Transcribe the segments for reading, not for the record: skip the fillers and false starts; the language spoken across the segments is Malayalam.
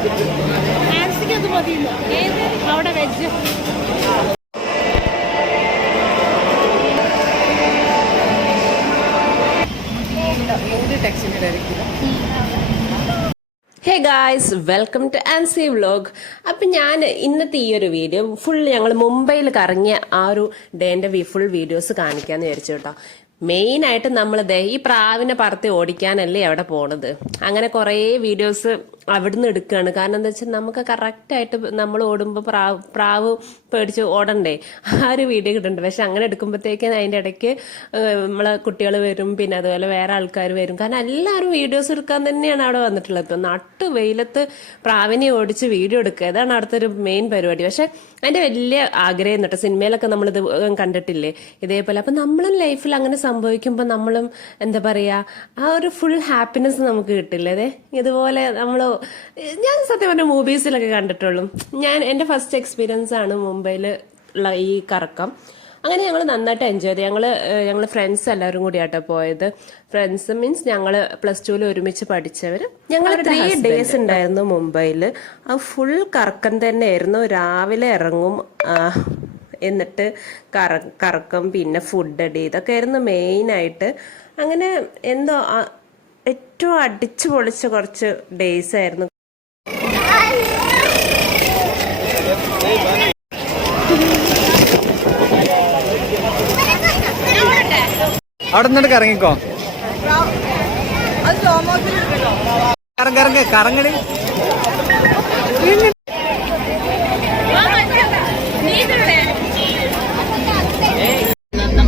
ആൻസിക്ക് അത് മതിയില്ല. അവിടെ veg hey guys, welcome to Ancy vlog. അപ്പം ഞാൻ ഇന്നത്തെ ഈ ഒരു വീഡിയോ ഫുൾ ഞങ്ങൾ മുംബൈയിൽ കറങ്ങിയ ആ ഒരു ഡേൻ്റെ ഫുൾ വീഡിയോസ് കാണിക്കാമെന്ന് വിചാരിച്ചു കേട്ടോ. മെയിനായിട്ട് നമ്മളിതേ ഈ പ്രാവിനെ പറത്തി ഓടിക്കാനല്ലേ അവിടെ പോണത്. അങ്ങനെ കുറേ വീഡിയോസ് അവിടുന്ന് എടുക്കുകയാണ്. കാരണം എന്താ വെച്ചാൽ നമുക്ക് കറക്റ്റായിട്ട് നമ്മൾ ഓടുമ്പോൾ പ്രാവ് പേടിച്ച് ഓടണ്ടേ, ആ ഒരു വീഡിയോ കിട്ടുന്നുണ്ട്. പക്ഷെ അങ്ങനെ എടുക്കുമ്പോഴത്തേക്കും അതിൻ്റെ ഇടയ്ക്ക് നമ്മളെ കുട്ടികൾ വരും, പിന്നെ അതുപോലെ വേറെ ആൾക്കാർ വരും. കാരണം എല്ലാവരും വീഡിയോസ് എടുക്കാൻ തന്നെയാണ് അവിടെ വന്നിട്ടുള്ളത്. ഇപ്പം നട്ട് വെയിലത്ത് പ്രാവിനെ ഓടിച്ച് വീഡിയോ എടുക്കുക, ഇതാണ് അടുത്തൊരു മെയിൻ പരിപാടി. പക്ഷെ അതിൻ്റെ വലിയ ആഗ്രഹം എന്നിട്ട് സിനിമയിലൊക്കെ നമ്മളിത് കണ്ടിട്ടില്ലേ ഇതേപോലെ. അപ്പം നമ്മളും ലൈഫിൽ അങ്ങനെ സംഭവിക്കുമ്പോൾ നമ്മളും എന്താ പറയുക, ആ ഒരു ഫുൾ ഹാപ്പിനെസ് നമുക്ക് കിട്ടില്ലേ. അതെ ഇതുപോലെ ഞാൻ സത്യം പറഞ്ഞ മൂവീസിലൊക്കെ കണ്ടിട്ടുള്ളൂ. എൻ്റെ ഫസ്റ്റ് എക്സ്പീരിയൻസ് ആണ് മുംബൈയിൽ ഉള്ള ഈ കറക്കം. അങ്ങനെ ഞങ്ങൾ നന്നായിട്ട് എൻജോയ് ചെയ്തു. ഞങ്ങൾ ഫ്രണ്ട്സ് എല്ലാവരും കൂടിയാട്ടോ പോയത്. ഫ്രണ്ട്സ് മീൻസ് ഞങ്ങൾ +2 ഒരുമിച്ച് പഠിച്ചവർ. ഞങ്ങൾ 3 days ഉണ്ടായിരുന്നു മുംബൈയിൽ. അത് ഫുൾ കറക്കം തന്നെയായിരുന്നു. രാവിലെ ഇറങ്ങും, എന്നിട്ട് കറക്കം, പിന്നെ ഫുഡ് അടി, ഇതൊക്കെ ആയിരുന്നു മെയിനായിട്ട്. അങ്ങനെ എന്തോ ഏറ്റവും അടിച്ചു പൊളിച്ച കുറച്ച് ഡേയ്സ് ആയിരുന്നു. അവിടെ നിന്നിട്ട് കറങ്ങിക്കോ, കറങ്ങടി.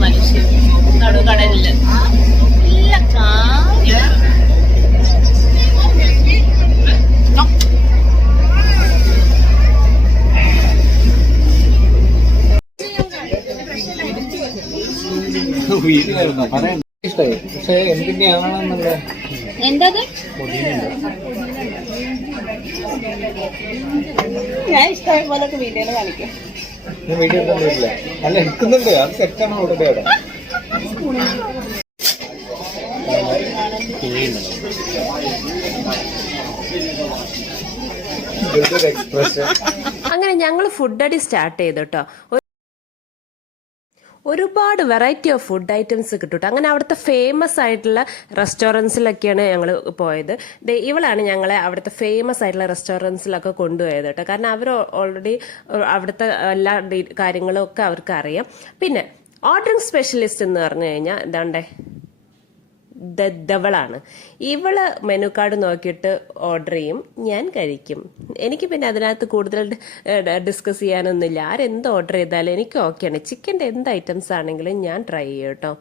മനുഷ്യൻ നടുകടലില് വീട്ടിലായിരുന്നു പറയാൻ ഇഷ്ടമായി. പക്ഷെ എന്തിനാണെന്നുള്ള എന്താ ഞാൻ ഇഷ്ടമായ പോലൊക്കെ വീഡിയോയിൽ കാണിക്കും. വീഡിയോ എടുക്കുന്നില്ല, അല്ല എടുക്കുന്നുണ്ട്. അത് സെറ്റാണ് ഉടനെ അവിടെ. അങ്ങനെ ഞങ്ങൾ ഫുഡ് അടി സ്റ്റാർട്ട് ചെയ്തു കേട്ടോ. ഒരുപാട് വെറൈറ്റി ഓഫ് ഫുഡ് ഐറ്റംസ് കിട്ടും. അങ്ങനെ അവിടുത്തെ ഫേമസ് ആയിട്ടുള്ള റെസ്റ്റോറൻറ്റ്സിലൊക്കെയാണ് ഞങ്ങൾ പോയത്. ഇവളാണ് ഞങ്ങളെ അവിടുത്തെ ഫേമസ് ആയിട്ടുള്ള റെസ്റ്റോറൻറ്റ്സിലൊക്കെ കൊണ്ടുപോയത് കേട്ടോ. കാരണം അവർ ഓൾറെഡി അവിടുത്തെ എല്ലാ കാര്യങ്ങളും ഒക്കെ അവർക്ക് അറിയാം. പിന്നെ ഓർഡറിങ് സ്പെഷ്യലിസ്റ്റ് എന്ന് പറഞ്ഞു കഴിഞ്ഞാൽ എന്താണ്ടേ ദവളാണ്. ഇവള് മെനു കാർഡ് നോക്കിയിട്ട് ഓർഡർ ചെയ്യും, ഞാൻ കഴിക്കും. എനിക്ക് പിന്നെ അതിനകത്ത് കൂടുതൽ ഡിസ്കസ് ചെയ്യാനൊന്നുമില്ല. ആരെന്ത് ഓർഡർ ചെയ്താലും എനിക്ക് ഓക്കെയാണ്. ചിക്കൻ്റെ എന്ത് ഐറ്റംസ് ആണെങ്കിലും ഞാൻ ട്രൈ ചെയ്യും കേട്ടോ.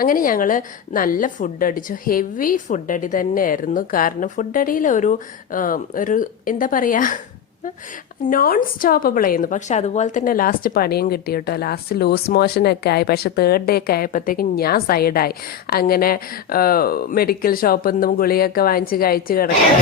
അങ്ങനെ ഞങ്ങൾ നല്ല ഫുഡ് അടിച്ചു. ഹെവി ഫുഡ് അടി തന്നെയായിരുന്നു. കാരണം ഫുഡ് അടിയിൽ ഒരു എന്താ പറയുക, നോൺ സ്റ്റോപ്പബിൾ ആയിരുന്നു. പക്ഷെ അതുപോലെ തന്നെ ലാസ്റ്റ് പണിയും കിട്ടി കേട്ടോ. ലാസ്റ്റ് ലൂസ് മോഷനൊക്കെ ആയി. പക്ഷെ 3rd day ഒക്കെ ആയപ്പോഴത്തേക്കും ഞാൻ സൈഡായി. അങ്ങനെ മെഡിക്കൽ ഷോപ്പിൽ നിന്നും ഗുളികയൊക്കെ വാങ്ങിച്ച് കഴിച്ച് കിടക്കുന്ന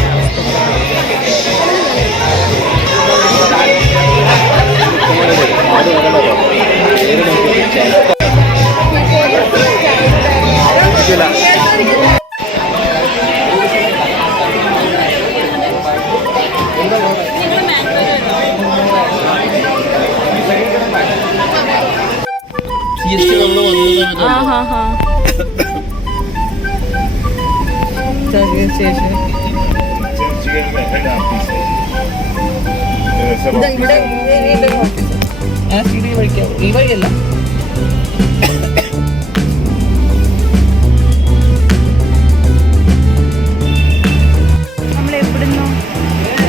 ഈ വഴിയല്ല. നമ്മൾ എവിടുന്നോ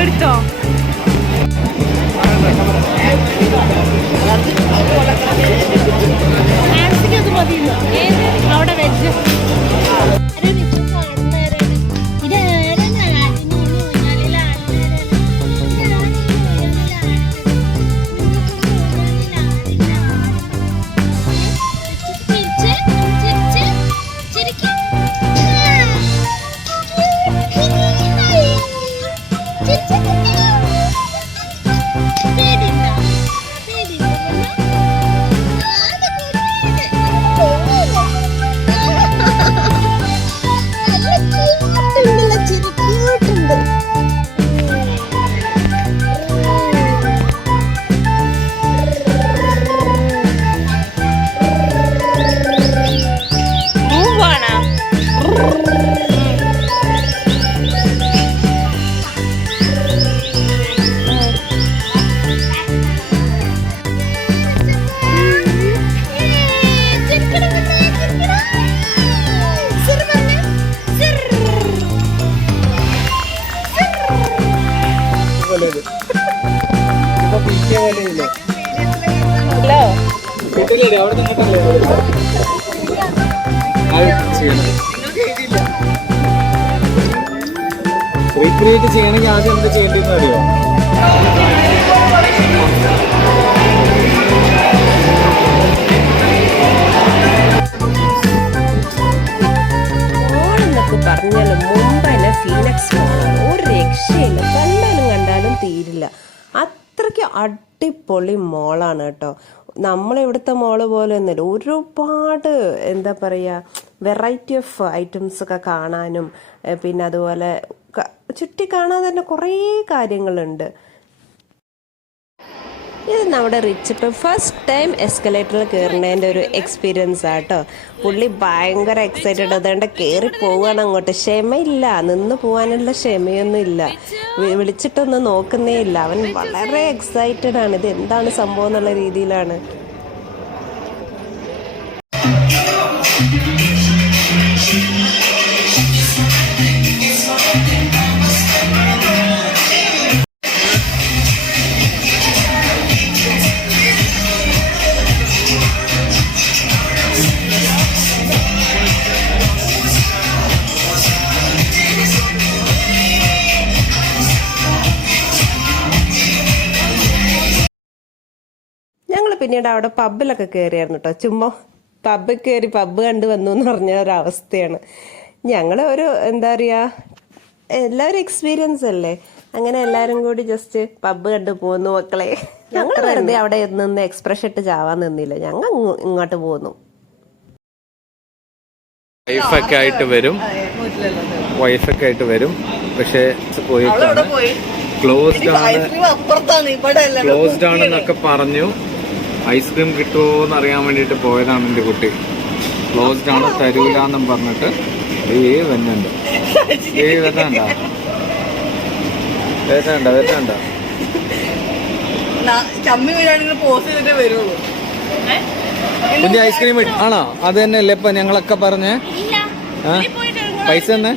എടുത്തോ. ആൻസിക്ക് അത് മതിയില്ല. അവിടെ വെജ് പോയത്. ഇപ്പൊ പിടിക്കാൻ പോലെയില്ലേ? ഹലോ കിട്ടില്ലേ? അവിടെ നിന്നിട്ടല്ലേ റീക്രിയേറ്റ് ചെയ്യണമെങ്കിൽ ആദ്യം എന്താ ചെയ്യേണ്ടതെന്ന് അറിയോ? മോളെന്നൊക്കെ പറഞ്ഞാലും മുംബൈയിലെ ഫീനക്സ് മോളാണ്. ഒരു രക്ഷയില്ല, കണ്ടാലും തീരില്ല. അത്രയ്ക്ക് അടിപൊളി മോളാണ് കേട്ടോ. നമ്മളിവിടുത്തെ മോള് പോലെ ഒന്നുമില്ല. ഒരുപാട് എന്താ പറയുക, വെറൈറ്റി ഓഫ് ഐറ്റംസ് ഒക്കെ കാണാനും പിന്നെ അതുപോലെ ചുറ്റി കാണാൻ തന്നെ കുറേ കാര്യങ്ങളുണ്ട്. ഇത് നമ്മുടെ റിച്ച് ഇപ്പം ഫസ്റ്റ് ടൈം എസ്കലേറ്ററിൽ കയറുന്നതിൻ്റെ ഒരു എക്സ്പീരിയൻസ് ആട്ടോ. പുള്ളി ഭയങ്കര എക്സൈറ്റഡ്. അതുകൊണ്ട് കയറി പോവുകയാണ് അങ്ങോട്ട്. ക്ഷമയില്ല, നിന്ന് പോകാനുള്ള ക്ഷമയൊന്നും ഇല്ല. വിളിച്ചിട്ടൊന്നും നോക്കുന്നേ ഇല്ല. അവൻ വളരെ എക്സൈറ്റഡ് ആണ്. ഇത് എന്താണ് സംഭവം എന്നുള്ള രീതിയിലാണ്. പിന്നീട് അവിടെ പബ്ബിലൊക്കെ കയറിയായിരുന്നു കേട്ടോ. ചുമ്മാ പബ്ബിൽ കയറി പബ്ബ് കണ്ടു വന്നു എന്ന് പറഞ്ഞ ഒരവസ്ഥയാണ്. ഞങ്ങൾ ഒരു എന്താ പറയുക, എല്ലാവരും എക്സ്പീരിയൻസ് അല്ലേ. അങ്ങനെ എല്ലാവരും കൂടി ജസ്റ്റ് പബ്ബ് കണ്ടു പോന്നു മക്കളെ. ഞങ്ങൾ വെറുതെ അവിടെ നിന്ന് എക്സ്പ്രഷൻ ഇട്ട് ചാവാൻ നിന്നില്ല. ഞങ്ങൾ ഇങ്ങോട്ട് പോന്നു. വൈഫൊക്കെ ആയിട്ട് വരും. പക്ഷെ ക്ലോസ്ഡ് ആണെന്നൊക്കെ പറഞ്ഞു. ഐസ്ക്രീം കിട്ടുമോ എന്ന് അറിയാൻ വേണ്ടിയിട്ട് പോയതാണ് എൻ്റെ കുട്ടി. ക്ലോസ്ഡ് ആണ്, തരൂലെന്നും പറഞ്ഞിട്ട് വരുന്നുണ്ട്. വരണ്ട കുഞ്ഞ് ഐസ്ക്രീം ആണോ? അത് തന്നെയല്ലേ ഇപ്പൊ ഞങ്ങളൊക്കെ പറഞ്ഞേ? പൈസ തന്നെ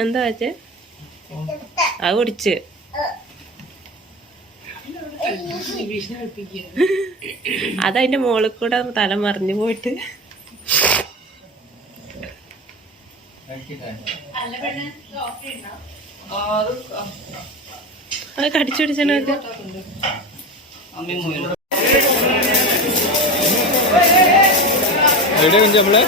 എന്താ വെച്ചേ? അത് കുടിച്ച് അതതിന്റെ മോളിൽ കൂടെ തല മറിഞ്ഞു പോയിട്ട് അത് കടിച്ചു പിടിച്ചനൊക്കെ. എവിടെ കുഞ്ഞ് നമ്മള്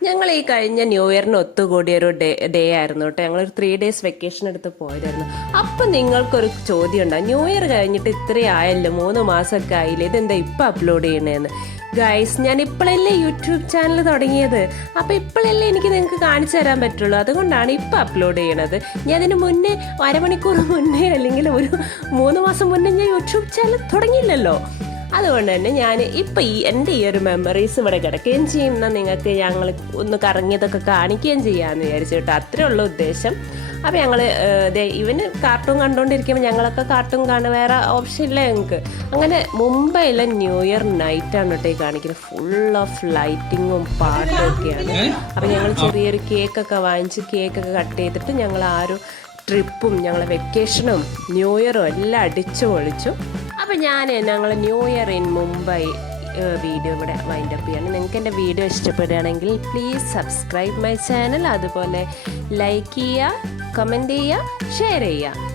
ഞങ്ങൾ ഈ കഴിഞ്ഞ ന്യൂ ഇയറിന് ഒത്തുകൂടിയ ഒരു ഡേ ആയിരുന്നു കേട്ടോ. ഞങ്ങളൊരു 3 days വെക്കേഷൻ എടുത്ത് പോയതായിരുന്നു. അപ്പം നിങ്ങൾക്കൊരു ചോദ്യം ഉണ്ടാകും, ന്യൂ ഇയർ കഴിഞ്ഞിട്ട് ഇത്രയായല്ലോ, 3 മാസമൊക്കെ ആയില്ലേ, ഇതെന്താ ഇപ്പം അപ്ലോഡ് ചെയ്യണേന്ന്. ഗൈസ്, ഞാൻ ഇപ്പോഴല്ലേ യൂട്യൂബ് ചാനൽ തുടങ്ങിയത്. അപ്പം ഇപ്പോഴല്ലേ എനിക്ക് നിങ്ങൾക്ക് കാണിച്ചു തരാൻ പറ്റുള്ളൂ. അതുകൊണ്ടാണ് ഇപ്പം അപ്ലോഡ് ചെയ്യണത്. ഞാൻ അതിന് മുന്നേ അരമണിക്കൂർ മുന്നേ അല്ലെങ്കിൽ ഒരു 3 മാസം മുന്നേ ഞാൻ യൂട്യൂബ് ചാനൽ തുടങ്ങിയില്ലല്ലോ. അതുകൊണ്ട് തന്നെ ഞാൻ ഇപ്പം എൻ്റെ ഈ ഒരു മെമ്മറീസ് ഇവിടെ കിടക്കുകയും ചെയ്യുന്ന നിങ്ങൾക്ക് ഞങ്ങൾ ഒന്ന് കറങ്ങിയതൊക്കെ കാണിക്കുകയും ചെയ്യാമെന്ന് വിചാരിച്ചു കേട്ടോ. അത്രേ ഉള്ള ഉദ്ദേശം. അപ്പോൾ ഞങ്ങൾ ഇവന് കാർട്ടൂൺ കണ്ടുകൊണ്ടിരിക്കുമ്പോൾ ഞങ്ങളൊക്കെ കാർട്ടൂൺ കാണുക, വേറെ ഓപ്ഷൻ ഇല്ല ഞങ്ങൾക്ക്. അങ്ങനെ മുംബൈയിലെ ന്യൂ ഇയർ നൈറ്റാണ് കേട്ടോ ഈ കാണിക്കുന്നത്. ഫുൾ ഓഫ് ലൈറ്റിങ്ങും പാട്ടും ഒക്കെയാണ്. അപ്പോൾ ഞങ്ങൾ ചെറിയൊരു കേക്കൊക്കെ വാങ്ങിച്ച് കേക്കൊക്കെ കട്ട് ചെയ്തിട്ട് ഞങ്ങൾ ആ ഒരു ട്രിപ്പും ഞങ്ങളെ വെക്കേഷനും ന്യൂ ഇയറും എല്ലാം അടിച്ചു പൊളിച്ചു. അപ്പോൾ ഞങ്ങൾ new year in Mumbai video ഇവിടെ വൈൻഡ് അപ്പ് ചെയ്യാണ്. നിങ്ങൾക്ക് എൻ്റെ വീഡിയോ ഇഷ്ടപ്പെടുകയാണെങ്കിൽ പ്ലീസ് സബ്സ്ക്രൈബ് മൈ ചാനൽ, അതുപോലെ ലൈക്ക് ചെയ്യുക, കമൻറ്റ് ചെയ്യുക, ഷെയർ ചെയ്യുക.